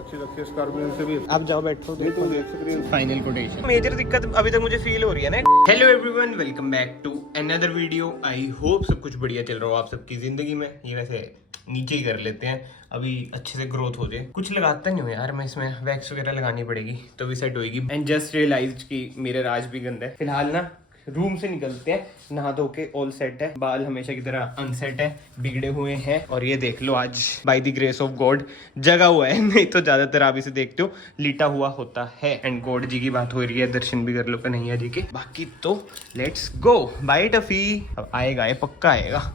अच्छी स्कॉर्पियो से भी आप जाओ बैठो, देखो देख सकते हैं। Final quotation. मेजर दिक्कत अभी तक मुझे फील हो रही है ना। Hello everyone, welcome back to another video. I hope सब कुछ बढ़िया चल रहा हो आप सबकी जिंदगी में। ये वैसे नीचे ही कर लेते हैं, अभी अच्छे से ग्रोथ हो जाए। कुछ लगाता नहीं हूँ यार मैं, इसमें वैक्स वगैरह लगानी पड़ेगी तो भी सेट होएगी। एंड जस्ट रियलाइज कि मेरे राज भी गंदा है। फिलहाल ना रूम से निकलते हैं, नहा धो के ऑल सेट है, बाल हमेशा की तरह अनसेट है, बिगड़े हुए हैं। और ये देख लो आज by the grace of God जगा हुआ है, नहीं तो ज्यादातर आप इसे देखते हो लीटा हुआ होता है। एंड गॉड जी की बात हो रही है, दर्शन भी कर लो कन्हैया जी के। बाकी तो लेट्स गो बाय टफी। अब आएगा, ये पक्का आएगा।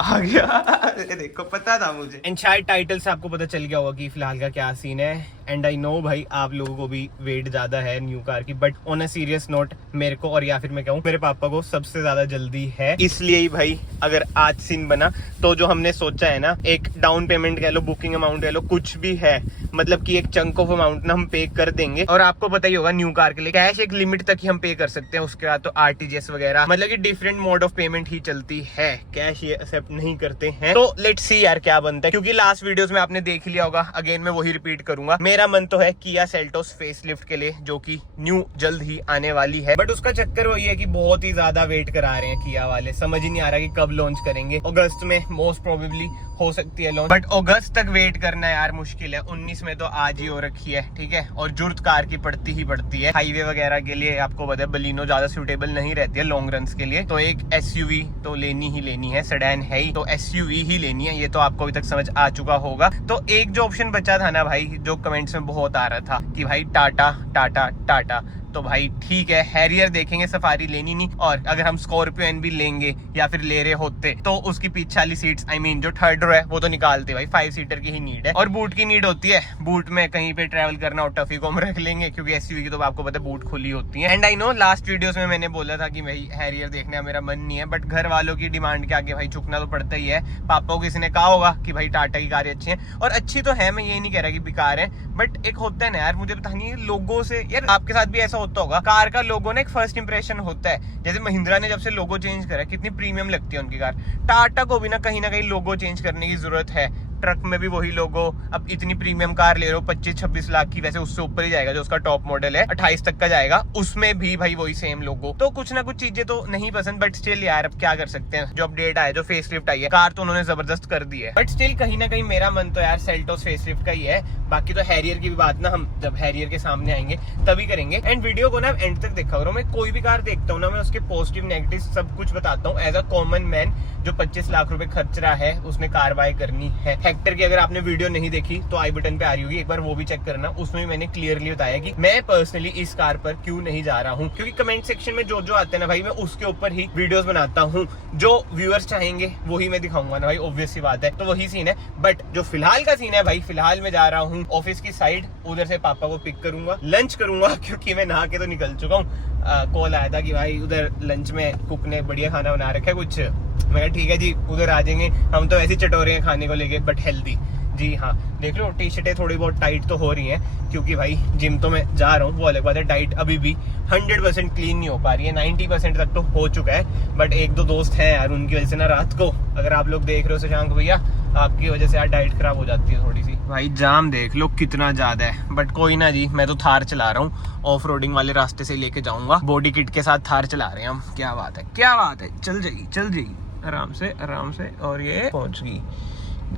आ गया देखो, पता था मुझे। एंड शायद टाइटल से आपको पता चल गया होगा कि फिलहाल का क्या सीन है। एंड आई नो भाई आप लोगों को भी वेट ज्यादा है न्यू कार की, but on a serious note मेरे को, और या फिर मैं कहूँ मेरे पापा को सबसे ज्यादा जल्दी है। इसलिए ही भाई अगर आज सीन बना तो जो हमने सोचा है ना, एक डाउन पेमेंट कह लो, बुकिंग अमाउंट कह लो, कुछ भी है, मतलब कि एक चंक ऑफ अमाउंट ना हम पे कर देंगे। और आपको पता ही होगा न्यू कार के लिए कैश एक लिमिट तक ही हम पे कर सकते हैं, उसके बाद तो आरटीजीएस वगैरह, मतलब कि डिफरेंट मोड ऑफ पेमेंट ही चलती है, कैश ये एक्सेप्ट नहीं करते हैं। तो लेट्स सी यार क्या बनता है, क्योंकि लास्ट वीडियोस में आपने देख लिया होगा, अगेन मैं वही रिपीट करूंगा। मेरा मन तो है किया सेल्टोस फेसलिफ्ट के लिए, जो कि न्यू जल्द ही आने वाली है, बट उसका चक्कर वही है कि बहुत ही ज्यादा वेट करा रहे हैं किया वाले। समझ ही नहीं आ रहा कि कब लॉन्च करेंगे। अगस्त में मोस्ट प्रोबेबली हो सकती है लॉन्च, बट अगस्त तक वेट करना यार मुश्किल है। 19 में तो आज ही हो रखी है, ठीक है। और जरूरत कार की पड़ती ही पड़ती है हाईवे वगैरह के लिए। आपको पता है बलिनो ज्यादा सूटेबल नहीं रहती है लॉन्ग रन के लिए, तो एक एसयूवी तो लेनी ही लेनी है। सेडान है ही तो एसयूवी ही लेनी है, ये तो आपको अभी तक समझ आ चुका होगा। तो एक जो ऑप्शन बचा था ना भाई, जो कमेंट्स में बहुत आ रहा था कि भाई टाटा टाटा टाटा, तो भाई ठीक है हैरियर देखेंगे, सफारी लेनी नहीं। और अगर हम स्कॉर्पियो एन भी लेंगे या फिर ले रहे होते तो उसकी पीछे वाली सीट्स, आई मीन जो थर्ड रो है वो तो निकालते भाई, 5 सीटर की ही नीड है। और बूट की नीड होती है, बूट में कहीं पे ट्रैवल करना हो टफी को हम रख लेंगे, क्योंकि एसयूवी की तो आपको पता है बूट खुली होती है। And I know last videos में मैंने बोला था कि भाई हैरियर देखने का मेरा मन नहीं है, बट घर वालों की डिमांड के आगे भाई झुकना तो पड़ता ही है। पापा को किसी ने कहा होगा कि भाई टाटा की कारें अच्छी हैं, और अच्छी तो है, मैं ये नहीं कह रहा कि बेकार है, बट एक होता है ना यार, मुझे पता नहीं लोगों से, यार आपके साथ भी ऐसा होता होगा, कार का लोगो ना एक फर्स्ट इंप्रेशन होता है। जैसे महिंद्रा ने जब से लोगो चेंज करा, कितनी प्रीमियम लगती है उनकी कार। टाटा को भी ना कहीं लोगो चेंज करने की जरूरत है। ट्रक में भी वही लोगो, अब इतनी प्रीमियम कार ले रहे हो 25-26 लाख की, वैसे उससे ऊपर ही जाएगा जो उसका टॉप मॉडल है, 28 तक का जाएगा, उसमें भी भाई वही सेम लोगो। तो कुछ ना कुछ चीजें तो नहीं पसंद, बट स्टिल यार अब क्या कर सकते हैं। जो अपडेट आया, जो फेसलिफ्ट आई है, कार तो उन्होंने जबरदस्त कर दी है, बट स्टिल कहीं ना कहीं मेरा मन तो यार सेल्टोस फेसलिफ्ट का ही है। बाकी तो हैरियर की भी बात ना हम जब हैरियर के सामने आएंगे तभी करेंगे। एंड वीडियो को ना एंड तक देखा करो। मैं कोई भी कार देखता हूँ ना, मैं उसके पॉजिटिव नेगेटिव सब कुछ बताता हूँ। एज अ कॉमन मैन जो 25 लाख रुपए खर्च रहा है, उसने कार बाय करनी है। हेक्टर की अगर आपने वीडियो नहीं देखी तो आई बटन पे आ रही होगी, एक बार वो भी चेक करना। उसमें भी मैंने क्लियरली बताया कि मैं पर्सनली इस कार पर क्यों नहीं जा रहा हूँ, क्योंकि कमेंट सेक्शन में जो जो आते हैं ना भाई, मैं उसके ऊपर ही वीडियोस बनाता हूँ। जो व्यूअर्स चाहेंगे वही मैं दिखाऊंगा ना भाई, ऑब्वियस सी बात है, तो वही सीन है। बट जो फिलहाल का सीन है भाई, फिलहाल मैं जा रहा हूँ ऑफिस की साइड, उधर से पापा को पिक करूंगा, लंच करूंगा, क्योंकि मैं नहा के तो निकल चुका हूँ। कॉल आया था कि भाई उधर लंच में कुक ने बढ़िया खाना बना रखा है कुछ। मैं कहा ठीक है जी, उधर आ जाएंगे, हम तो ऐसे चटोरे हैं खाने को लेके, बट हेल्दी। जी हाँ, देख लो टी शर्टें थोड़ी बहुत टाइट तो हो रही हैं, क्योंकि भाई जिम तो मैं जा रहा हूँ, वो अलग बात है। डाइट अभी भी 100% क्लीन नहीं हो पा रही है, 90% तक तो हो चुका है, बट एक दो दोस्त हैं यार, उनकी वजह से ना रात को, अगर आप लोग देख रहे हो शशांक भैया, आपकी वजह से यार डाइट खराब हो जाती है थोड़ी सी। भाई जाम देख लो कितना ज्यादा है, बट कोई ना जी, मैं तो थार चला रहा हूँ, ऑफ रोडिंग वाले रास्ते से लेके जाऊंगा। बॉडी किट के साथ थार चला रहे हैं हम। क्या बात है, क्या बात है, चल जाएगी आराम से आराम से। और ये पहुंच गई,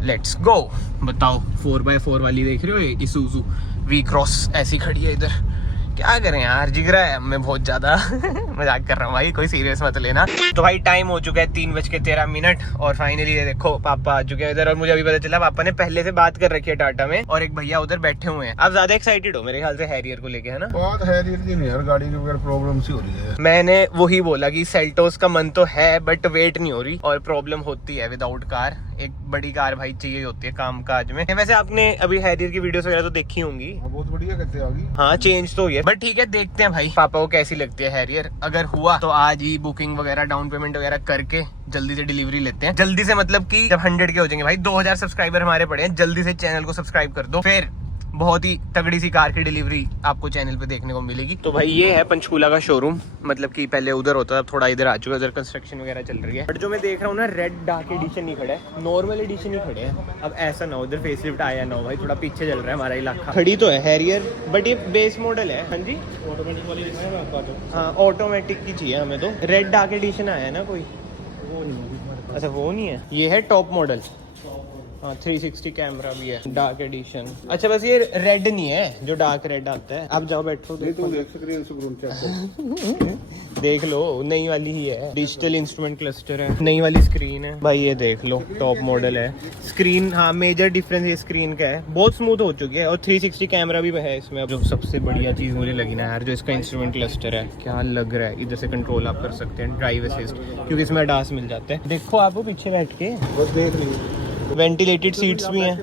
लेट्स गो। बताओ 4x4 वाली देख रहे हो, ये इसूजू वी क्रॉस ऐसी खड़ी है इधर। क्या करें यार, जिगरा है मैं बहुत ज्यादा मजाक कर रहा हूँ भाई, कोई सीरियस मत लेना। तो भाई टाइम हो चुका है 3:13 और फाइनली ये देखो पापा आ चुके हैं इधर। और मुझे अभी पता चला पापा ने पहले से बात कर रखी है टाटा में, और एक भैया उधर बैठे हुए हैं। आप ज्यादा एक्साइटेड हो मेरे ख्याल से हैरियर को लेके, है ना? बहुत हैरियर की नहीं यार, गाड़ी की वगैरह प्रॉब्लम सी हो रही है। मैंने वही बोला कि सेल्टोस का मन तो है, बट वेट नहीं हो रही, और प्रॉब्लम होती है विदाउट कार। एक बड़ी कार भाई चाहिए होती है काम काज में। वैसे आपने अभी हैरियर की वीडियोस वगैरह तो देखी होंगी, बहुत बढ़िया कहते आ गई। हाँ चेंज तो हुई है, बट ठीक है देखते हैं भाई पापा को कैसी लगती है हैरियर। अगर हुआ तो आज ही बुकिंग वगैरह डाउन पेमेंट वगैरह करके जल्दी से डिलीवरी लेते हैं। जल्दी से मतलब कि जब 100 के हो जाएंगे भाई, 2000 सब्सक्राइबर हमारे पड़े हैं, जल्दी से चैनल को सब्सक्राइब कर दो, फिर बहुत ही तगड़ी सी कार की डिलीवरी आपको चैनल पे देखने को मिलेगी। तो भाई ये है पंचकूला का शोरूम, मतलब कि पहले उधर होता था, थोड़ा इधर आ चुका है, उधर कंस्ट्रक्शन वगैरह चल रही है। बट जो मैं देख रहा हूँ ना, रेड डार्क एडिशन नहीं खड़ा है, नॉर्मल एडिशन ही खड़े हैं। अब ऐसा ना हो उधर फेसलिफ्ट आया ना हो भाई, थोड़ा पीछे चल रहा है हमारा इलाका। खड़ी तो है हैरियर, बट ये बेस मॉडल है। हाँ जी, ऑटोमेटिक वाली दिखाएं मैं आपको तो। हाँ ऑटोमेटिक की चाहिए हमें तो। रेड डार्क एडिशन आया है ना कोई? वो नहीं होगी। अच्छा वो नहीं है, ये है टॉप मॉडल। हाँ 360 कैमरा भी है, डार्क एडिशन। अच्छा बस ये रेड नहीं है जो डार्क रेड आता है। आप जाओ बैठो देखो, स्क्रीन चेक देख लो, नई वाली ही है। डिजिटल इंस्ट्रूमेंट क्लस्टर है, नई वाली स्क्रीन है भाई, ये देख लो टॉप मॉडल है। स्क्रीन हाँ मेजर डिफरेंस ये स्क्रीन का है, बहुत स्मूथ हो चुकी है और 360 कैमरा भी है इसमें। अब जो सबसे बढ़िया चीज मुझे लगी ना यार, जो इसका इंस्ट्रूमेंट क्लस्टर है, क्या लग रहा है। इधर से कंट्रोल आप कर सकते हैं, ड्राइव असिस्ट, क्योंकि इसमें ADAS मिल जाता है। देखो आप पीछे बैठ के, बस देख लीजिए, वेंटिलेटेड सीट्स भी हैं।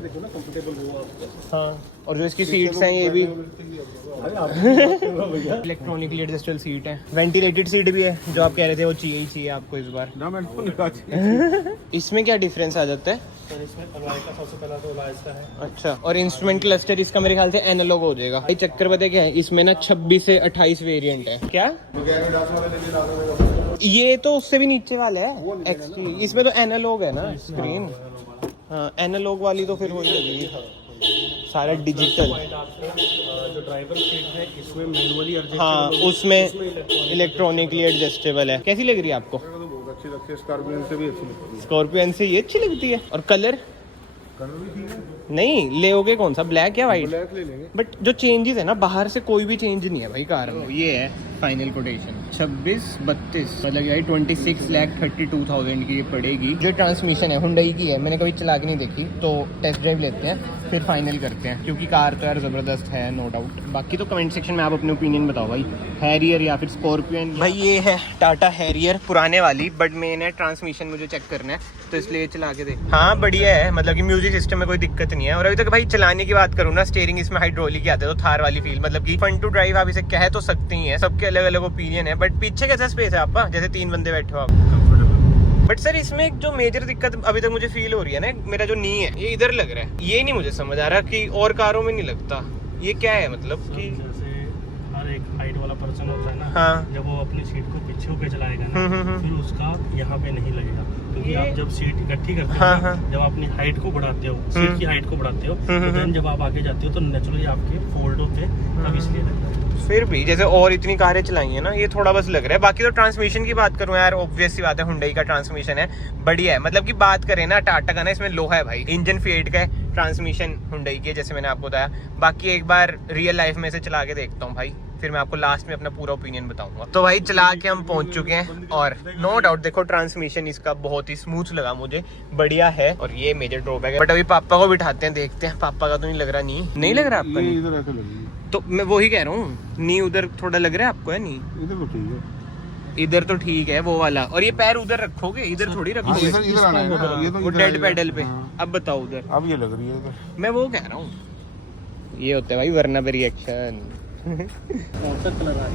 हाँ और जो इसकी सीट्स हैं ये भी इलेक्ट्रॉनिकली एडजस्टेबल सीट है, वेंटिलेटेड सीट भी है। जो आप कह रहे थे वो चाहिए आपको इस बार ना मैंने तो नहीं कहा। इसमें क्या डिफरेंस आ जाता है? सर इसमें अलॉय का सबसे पहला तो अलॉय का है। अच्छा, और इंस्ट्रूमेंट क्लस्टर इसका मेरे ख्याल से एनालॉग हो जाएगा। भाई चक्कर पता क्या है, इसमें ना 26 से 28 वेरिएंट है। क्या ये तो उससे भी नीचे वाला है एक्सट्री, इसमें तो एनालॉग है ना स्क्रीन। हाँ एनालॉग वाली तो फिर वही लगेगी, सारा डिजिटल। जो ड्राइवर सीट है इसमें मैनुअली एडजस्ट, हाँ उसमें इलेक्ट्रॉनिकली एडजस्टेबल है। कैसी लग रही है आपको? बहुत अच्छी लगती है, स्कॉर्पियन से भी अच्छी लगती है। स्कॉर्पियन से ये अच्छी लगती है। और कलर कलर भी ठीक है, नहीं लेओगे कौन सा, ब्लैक या वाइट? ब्लैक ले लेंगे। बट जो चेंजेस है ना, बाहर से कोई भी चेंज नहीं है भाई कार में। ये है फाइनल कोटेशन 26-32, मतलब यही 26,32,000 की ये पड़ेगी। जो ट्रांसमिशन है हुंडई की है, मैंने कभी चला के नहीं देखी, तो टेस्ट ड्राइव लेते हैं फिर फाइनल करते हैं, क्योंकि कार तो यार ज़बरदस्त है नो डाउट। बाकी तो कमेंट सेक्शन में आप अपने ओपिनियन बताओ भाई, हैरियर या फिर स्कॉर्पियन। भाई ये है टाटा हैरियर पुराने वाली, बट मेन है ट्रांसमिशन मुझे चेक करना है, तो इसलिए चला के देख। हाँ बढ़िया है, मतलब कि म्यूजिक सिस्टम में कोई दिक्कत नहीं है। और अभी तक भाई चलाने की बात करूँ ना, स्टीयरिंग इसमें हाइड्रोलिक ही आता है, तो थार वाली फील, मतलब कि फन टू ड्राइव आप इसे कह तो सकते ही हैं। सबके अलग अलग ओपिनियन है। बट पीछे कैसा स्पेस है आपका, जैसे 3 बंदे बैठे हो आप? बट सर इसमें जो मेजर दिक्कत अभी तक मुझे फील हो रही है ना, मेरा जो नी है ये इधर लग रहा है, ये नहीं मुझे समझ आ रहा कि और कारों में नहीं लगता। ये क्या है मतलब कि जैसे हर एक हाइट वाला पर्सन होता है ना, हाँ जब वो अपनी सीट को पीछे होकर चलाएगा ना, फिर उसका यहाँ पे नहीं लगेगा, क्योंकि आप जब सीट इकट्ठी करते हो ना, जब अपनी हाइट को बढ़ाते हो, सीट की हाइट को बढ़ाते हो, तो देन जब आप आगे जाते हो तो नेचुरली आपके फोल्ड होते हैं, तब इसलिए लगता है। फिर भी जैसे और इतनी कारें चलाई हैं ना, ये थोड़ा बस लग रहा है। बाकी तो ट्रांसमिशन की बात करूं यार, ऑब्वियस सी बात है, हुंडई का ट्रांसमिशन है, बढ़िया है। मतलब कि बात करें ना टाटा का ना, इसमें लोहा है भाई, इंजन फिएट का है, ट्रांसमिशन हुंडई की है, जैसे मैंने आपको बताया। बाकी एक बार रियल लाइफ में से चला के देखता हूँ भाई, फिर मैं आपको लास्ट में अपना पूरा ओपिनियन बताऊंगा। तो भाई चला के हम पहुंच चुके हैं, और नो डाउट देखो ट्रांसमिशन इसका बहुत ही स्मूथ लगा मुझे, बढ़िया है। और ये मेजर ड्रॉबैक है। बट अभी पापा को बिठाते हैं, देखते हैं। पापा का तो नहीं लग रहा, नहीं लग रहा आपका? ये इधर ऐसे लगेगी, तो मैं वही कह रहा हूँ, नी उधर थोड़ा लग रहा है आपको, है नी? इधर तो ठीक है, इधर तो ठीक है वो वाला। और ये पैर उधर रखोगे, इधर थोड़ी रखोगे। इधर इधर आना है ना, ये तो वो इधर डेड आएगा। पेडल पे। हाँ। अब बताओ उधर, अब ये लग रही है इधर। मैं वो कह रहा हूँ, ये होता है भाई वरना पे रिएक्शन। कौन सा कलर आ रहा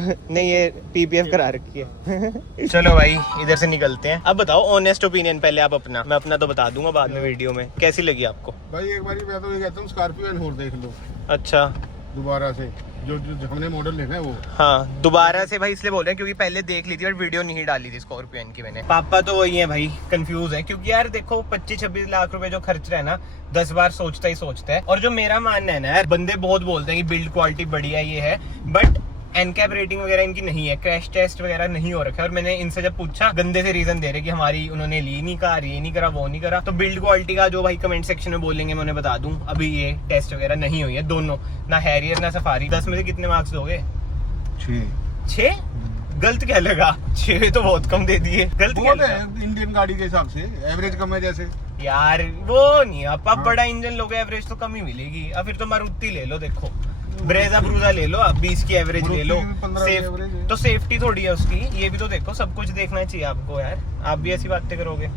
है? नहीं ये PPF करा रखी है। चलो भाई इधर से निकलते हैं। अब बताओ ऑनेस्ट ओपिनियन पहले आप अपना, मैं अपना तो बता दूंगा बाद में वीडियो में। कैसी लगी आपको? भाई एक बारी मैं तो ये कहता हूँ स्कॉर्पियन और देख लो अच्छा दोबारा से, जो हमने मॉडल लेना है वो। हाँ दोबारा से भाई इसलिए बोल रहे हैं क्योंकि पहले देख ली थी और वीडियो नहीं डाली थी स्कॉर्पियन की मैंने। पापा तो वही है भाई, कंफ्यूज है, क्योंकि यार देखो 25-26 लाख रुपए जो खर्च रहा है ना, 10 बार सोचता ही सोचता है। और जो मेरा मानना है ना यार, बंदे बहुत बोलते हैं कि बिल्ड क्वालिटी बढ़िया ये है, बट एनकैप रेटिंग वगैरह इनकी नहीं है, क्रैश टेस्ट वगैरह नहीं हो रखा है। और मैंने इनसे जब पूछा, गंदे से रीजन दे रहे कि हमारी उन्होंने ली नहीं कार, ये नहीं करा, वो नहीं करा। तो बिल्ड क्वालिटी का जो भाई कमेंट सेक्शन में बोलेंगे मैं उन्हें बता दूं, अभी ये टेस्ट वगैरह नहीं हुई है दोनों, ना हैरियर ना सफारी। 10 में से कितने मार्क्स दोगे? 6? गलत क्या लगा? 6 तो बहुत कम दे दिए, गलत क्या लगा? इंडियन गाड़ी के हिसाब से एवरेज कम है जैसे यार वो नहीं, आप बड़ा इंजन लोगे एवरेज तो कम ही मिलेगी। अब फिर तो मारुति ले लो, देखो ब्रेजा ब्रूजा ले लो, आप 20 की एवरेज ले लो, 15 की average है। तो सेफ्टी थोड़ी है उसकी, ये भी तो देखो, सब कुछ देखना चाहिए आपको यार। आप भी ऐसी बातें करोगे?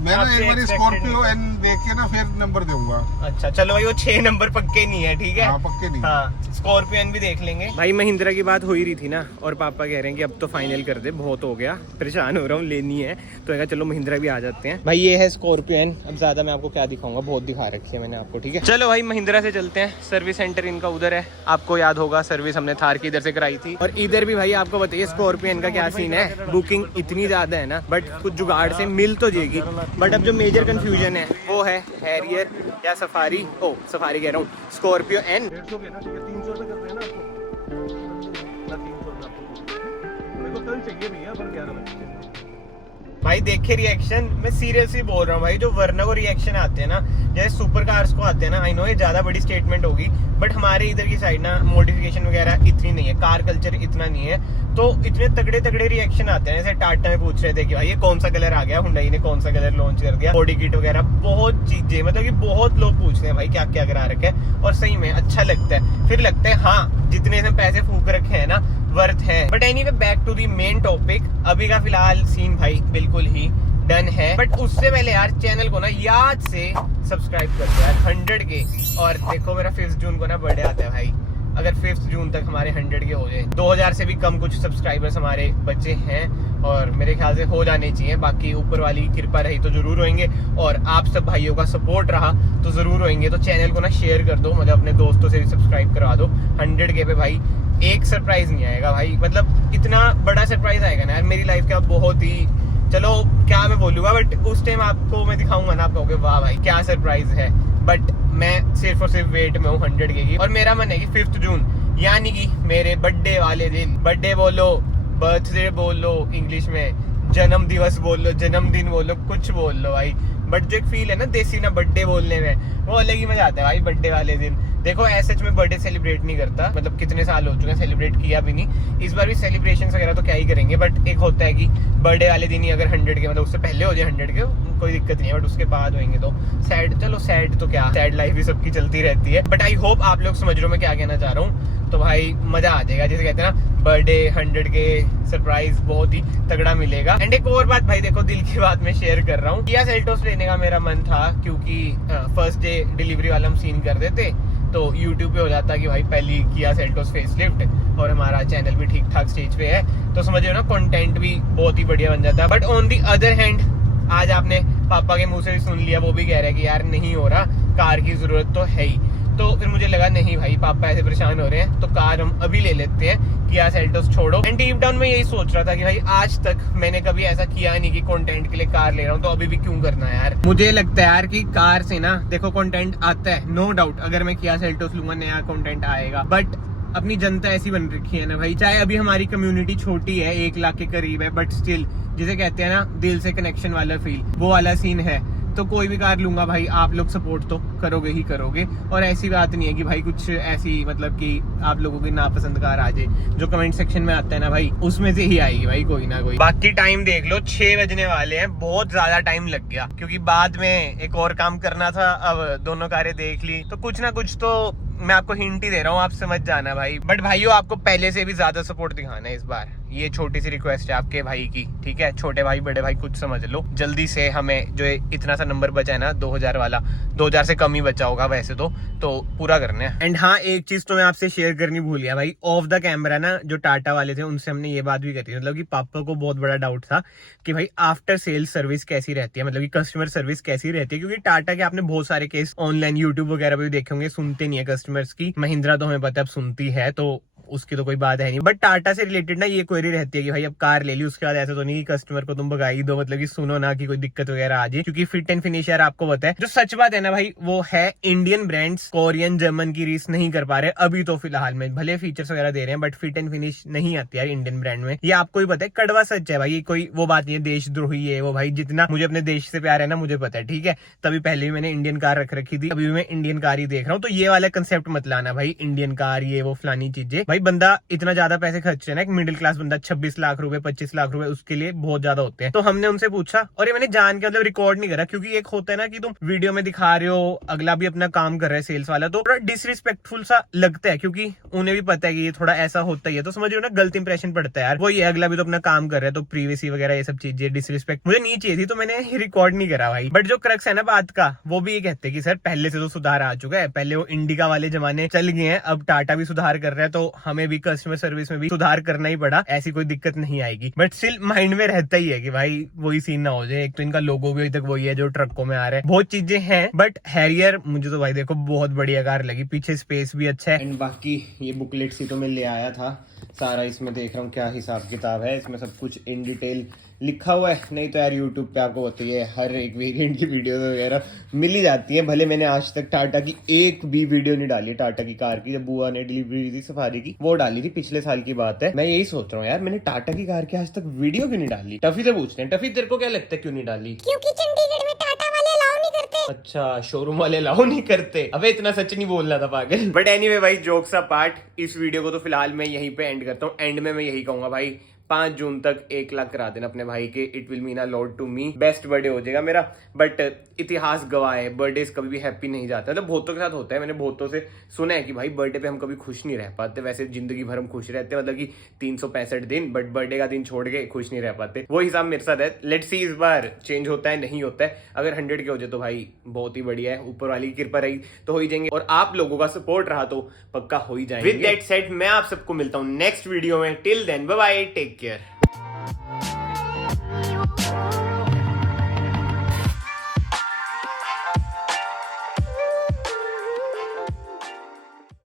मैं ना आपसे एक बार expected स्कॉर्पियो नहीं। एन देख के ना फिर नंबर दूंगा। अच्छा चलो भाई, वो 6 नंबर पक्के नहीं है, ठीक है। हाँ पक्के नहीं। हाँ, स्कॉर्पियन भी देख लेंगे। भाई महिंद्रा की बात हो ही रही थी ना, और पापा कह रहे हैं कि अब तो फाइनल कर दे, बहुत हो गया, परेशान हो रहा हूँ, लेनी है। तो कहा चलो महिंद्रा भी आ जाते हैं। भाई ये है स्कॉर्पियन। अब ज्यादा मैं आपको क्या दिखाऊंगा, बहुत दिखा रखी है मैंने आपको, ठीक है। चलो भाई महिंद्रा से चलते हैं। सर्विस सेंटर इनका उधर है, आपको याद होगा सर्विस हमने थार की इधर से कराई थी। और इधर भी भाई आपको बताइए स्कॉर्पियन का क्या सीन है। बुकिंग इतनी ज्यादा है ना, बट कुछ जुगाड़ से मिल तो जाएगी। बट अब जो मेजर कंफ्यूजन है वो है हैरियर या सफारी। ओ सफारी कह रहा हूँ, स्कॉर्पियो एन। 150 के ना, 300 रुपए करते हैं ना आपको, 300 रुपए आपको मेरे को कल चाहिए भैया, पर 11 बजे। भाई देखे रिएक्शन, मैं सीरियसली बोल रहा हूँ भाई, जो वरना को रिएक्शन आते हैं ना, जैसे सुपर कार्स को आते हैं ना, आई नो ये ज्यादा बड़ी स्टेटमेंट होगी, बट हमारे इधर की साइड ना मॉडिफिकेशन वगैरह इतनी नहीं है, कार कल्चर इतना नहीं है, तो इतने तगड़े तगड़े रिएक्शन आते हैं। जैसे टाटा में पूछ रहे थे कि भाई ये कौन सा कलर आ गया, हुंडई ने कौन सा कलर लॉन्च कर दिया, बॉडी किट वगैरह, बहुत चीजें, मतलब कि बहुत लोग पूछते हैं भाई क्या क्या करा रखे है, और सही में अच्छा लगता है। फिर लगता है हाँ जितने से पैसे फूक रखे हैं ना, वर्थ है। But anyway back to the main topic. अभी का फिलहाल सीन भाई बिल्कुल ही डन है, बट उससे पहले यार चैनल को ना याद से सब्सक्राइब कर दो यार 100 के। और देखो मेरा 5 जून को ना बर्थडे आता है भाई, अगर 5 जून तक हमारे 100 के हो जाए, 2000 से भी कम कुछ सब्सक्राइबर्स हमारे बच्चे हैं, और मेरे ख्याल से हो जाने चाहिए। बाकी ऊपर वाली की कृपा रही तो जरूर होंगे, और आप सब भाइयों का सपोर्ट रहा तो जरूर होंगे। तो चैनल को ना शेयर कर दो, मतलब अपने दोस्तों से भी सब्सक्राइब करवा दो। 100 के पे भाई एक सरप्राइज नहीं आएगा भाई, मतलब इतना बड़ा सरप्राइज आएगा ना यार मेरी लाइफ का, बहुत ही, चलो क्या मैं बोलूंगा, बट उस टाइम आपको मैं दिखाऊंगा ना, आप कहोगे वाह भाई क्या सरप्राइज है। बट मैं सिर्फ और सिर्फ वेट में हूँ 100 के की, और मेरा मन है कि 5 जून यानी कि मेरे बर्थडे वाले दिन, बर्थडे बोलो, बर्थडे बोल लो इंग्लिश में, जन्म दिवस बोल लो, जन्मदिन बोल लो, कुछ बोल लो भाई, बट जो एक फील है ना देसी ना बर्थडे बोलने में, वो अलग ही मजा आता है भाई बर्थडे वाले दिन। देखो ऐसे मैं बर्थडे सेलिब्रेट नहीं करता, मतलब कितने साल हो चुके हैं सेलिब्रेट किया भी नहीं, इस बार भी सेलिब्रेशन वगैरह तो क्या ही करेंगे, बट एक होता है कि बर्थडे वाले दिन ही अगर 100 के, मतलब उससे पहले हो जाए 100 के कोई दिक्कत नहीं है, बट उसके बाद होंगे तो सैड, चलो सैड तो क्या, सैड लाइफ भी सबकी चलती रहती है। बट आई होप आप लोग समझ रहे हो मैं क्या कहना चाह रहा हूँ। तो भाई मजा आ जाएगा, जैसे कहते हैं ना बर्थडे 100 के सरप्राइज बहुत ही तगड़ा मिलेगा। एंड एक और बात भाई, देखो दिल की बात मैं शेयर कर रहा हूँ, किया सेल्टोस लेने का मेरा मन था, क्योंकि फर्स्ट डे डिलीवरी वाला हम सीन कर देते तो YouTube पे हो जाता कि भाई पहली किया सेल्टोस फेसलिफ्ट, और हमारा चैनल भी ठीक ठाक स्टेज पे है, तो समझ रहे हो ना कंटेंट भी बहुत ही बढ़िया बन जाता है। But on the other hand आज आपने पापा के मुंह से भी सुन लिया, वो भी कह रहे हैं कि यार नहीं हो रहा, कार की जरूरत तो है ही। तो फिर मुझे लगा नहीं भाई पापा ऐसे परेशान हो रहे हैं, तो कार हम अभी ले लेते हैं, किया सेल्टोस छोड़ो। एंड डीप डाउन में यही सोच रहा था कि भाई आज तक मैंने कभी ऐसा किया नहीं कि कंटेंट के लिए कार ले रहा हूँ, तो अभी भी क्यों करना है यार। मुझे लगता है यार कि कार से ना देखो कंटेंट आता है, नो डाउट, अगर मैं किया सेल्टोस लूंगा नया कंटेंट आएगा, बट अपनी जनता ऐसी बन रखी है ना भाई, चाहे अभी हमारी कम्युनिटी छोटी है, 1 लाख के करीब है, बट स्टिल जिसे कहते हैं ना दिल से कनेक्शन वाला फील, वो वाला सीन है। तो कोई भी कार लूंगा भाई आप लोग सपोर्ट तो करोगे ही करोगे, और ऐसी बात नहीं है कि भाई कुछ ऐसी मतलब कि आप लोगों की नापसंद कार आ जाए, जो कमेंट सेक्शन में आता है ना भाई उसमें से ही आएगी भाई कोई ना कोई। बाकी टाइम देख लो 6 बजने वाले हैं, बहुत ज्यादा टाइम लग गया, क्योंकि बाद में एक और काम करना था, अब दोनों कारें देख ली, तो कुछ ना कुछ तो मैं आपको हिंट ही दे रहा हूँ, आप समझ जाना भाई। बट भाइयों आपको पहले से भी ज्यादा सपोर्ट दिखाना है इस बार, ये छोटी सी रिक्वेस्ट है आपके भाई की, ठीक है, छोटे भाई बड़े भाई कुछ समझ लो, जल्दी से हमें जो इतना सा नंबर बचा है ना 2000 वाला, 2000 से कम ही बचा होगा वैसे तो पूरा करना है। एंड हाँ एक चीज तो मैं आपसे शेयर करनी भूल गया भाई, ऑफ द कैमरा ना जो टाटा वाले थे उनसे हमने ये बात भी करी, मतलब कि पापा को बहुत बड़ा डाउट था कि भाई आफ्टर सेल सर्विस कैसी रहती है, मतलब कि कस्टमर सर्विस कैसी रहती है, क्योंकि टाटा के आपने बहुत सारे केस ऑनलाइन यूट्यूब वगैरह पे भी देखे होंगे, सुनते नहीं है कस्टमर्स की, महिंद्रा तो हमें पता है अब सुनती है, तो उसकी तो कोई बात है नहीं, बट टाटा से रिलेटेड ना ये क्वेरी रहती है कि भाई अब कार ले ली उसके बाद ऐसा तो नहीं कि कस्टमर को तुम भगा ही दो, मतलब कि सुनो ना कि कोई दिक्कत वगैरह आ जाए, क्योंकि फिट एंड फिनिश यार आपको पता है, जो सच बात है ना भाई वो है इंडियन ब्रांड्स कोरियन जर्मन की रीस नहीं कर पा रहे अभी तो फिलहाल में, भले फीचर्स वगैरह दे रहे हैं बट फिट एंड फिनिश नहीं आती यार इंडियन ब्रांड में, ये आपको भी पता है, कड़वा सच है भाई, ये कोई वो बात नहीं है देशद्रोही है वो भाई, जितना मुझे अपने देश से प्यार है ना मुझे पता है, ठीक है, तभी पहले भी मैंने इंडियन कार रख रखी थी, अभी भी मैं इंडियन कार ही देख रहा हूँ, तो ये वाला कंसेप्ट मत लाना भाई इंडियन कार ये वो फलानी चीजें, भाई भाई बंदा इतना ज्यादा पैसे खर्चे ना, एक मिडिल क्लास बंदा 26 लाख रुपए 25 लाख रुपए उसके लिए बहुत ज्यादा होते हैं। तो हमने उनसे पूछा और ये मैंने जान के मतलब रिकॉर्ड नहीं करा, क्योंकि एक होता है ना कि तुम वीडियो में दिखा रहे हो, अगला भी अपना काम कर रहा है सेल्स वाला, तो थोड़ा डिसरिस्पेक्टफुल सा लगता है, क्योंकि उन्हें भी पता है कि ये थोड़ा ऐसा होता ही है। तो समझ रहे हो ना, गलत इंप्रेशन पड़ता है यार। वो ये अगला भी तो अपना काम कर रहा है, तो प्रीवेसी वगैरह ये सब चीजें डिसरिस्पेक्ट मुझे नहीं चाहिए थी, तो मैंने रिकॉर्ड नहीं करा भाई। बट जो क्रक्स है ना बात का, वो भी ये कहते हैं कि सर पहले से तो सुधार आ चुका है, पहले वो इंडिका वाले जमाने चल गए हैं, अब टाटा भी सुधार कर रहा है, तो हमें भी कस्टमर सर्विस में भी सुधार करना ही पड़ा, ऐसी कोई दिक्कत नहीं आएगी। बट स्टिल माइंड में रहता ही है कि भाई वही सीन ना हो जाए। एक तो इनका लोगो भी अभी तक वही है जो ट्रकों में आ रहा है, बहुत चीजें हैं, बट हैरियर मुझे तो भाई देखो बहुत बढ़िया कार लगी, पीछे स्पेस भी अच्छा है। एंड बाकी ये बुकलेट सी तो मैं ले आया था सारा, इसमें देख रहा हूँ क्या हिसाब किताब है, इसमें सब कुछ इन डिटेल लिखा हुआ है। नहीं तो यार यूट्यूब पे आपको होती है हर एक वेरिएंट की वीडियो वगैरह मिल ही जाती है। भले मैंने आज तक टाटा की एक भी वीडियो नहीं डाली, टाटा की कार की, जब बुआ ने डिलीवरी दी सफारी की वो डाली थी, पिछले साल की बात है। मैं यही सोच रहा हूँ यार, मैंने टाटा की कार की आज तक वीडियो क्यों नहीं डाली। टफी से पूछते हैं, टफी तेरे को क्या लगता है क्यों नहीं डाली? क्योंकि चंडीगढ़ में टाटा वाले अलाउ नहीं करते। अच्छा, शोरूम वाले अलाउ नहीं करते। अबे इतना सच नहीं बोलना था पागल। बट एनीवे भाई, जोक्स अपार्ट, इस वीडियो को तो फिलहाल मैं यहीं पे एंड करता हूँ। एंड में मैं यही कहूंगा भाई, 5 जून तक 1 लाख करा देना अपने भाई के, it will mean a lot to me. Best birthday हो जाएगा मेरा। बट इतिहास गवाह है, बर्थडे कभी भी हैप्पी नहीं जाता। मतलब बहुतों के साथ होता है, मैंने बहुतों से सुना है कि भाई बर्थडे पे हम कभी खुश नहीं रह पाते। वैसे जिंदगी भर हम खुश रहते हैं, मतलब कि 365 दिन, बट बर्थडे का दिन छोड़ के खुश नहीं रह पाते। वो हिसाब मेरे साथ है। लेट्स सी इस बार चेंज होता है नहीं होता है। अगर 100 के हो जाए तो भाई बहुत ही बढ़िया है, ऊपर वाली की कृपा रही तो हो ही जाएंगे, और आप लोगों का सपोर्ट रहा तो पक्का हो ही जाएंगे। विद दैट सेड मैं आप सबको मिलता हूँ नेक्स्ट वीडियो में। Till then bye bye, take care.